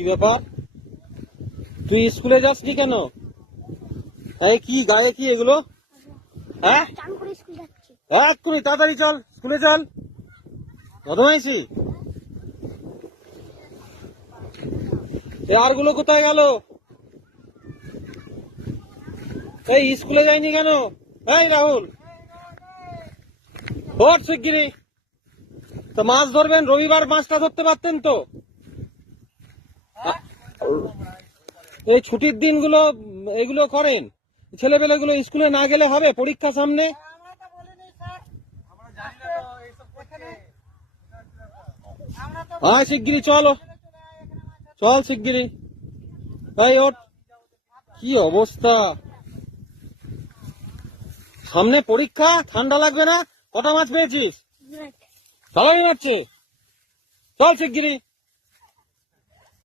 কি ব্যাপার, তুই স্কুলে যাসনি কেন? এই কি গায়ে কি এগুলো? হ্যাঁ, এক্ষুনি তাড়াতাড়ি চল, স্কুলে চল। বদমাইশি, আর গুলো কোথায় গেল? এই স্কুলে যায়নি কেন? এই রাহুল, ওঠ শিগগিরি। তো মাছ ধরবেন, রবিবার মাছটা ধরতে পারতেন তো। এই ছুটির দিনগুলো এগুলো করেন, ছেলেপেলেগুলো স্কুলে না গেলে হবে? পরীক্ষা সামনে। হ্যাঁ শিগগিরি চলো, চল শিগগিরি। ভাই ওঠ, কি অবস্থা, সামনে পরীক্ষা, ঠান্ডা লাগবে না? কটা মাছ পেয়েছিস? ভালোই মারছে, চল শিগগিরি।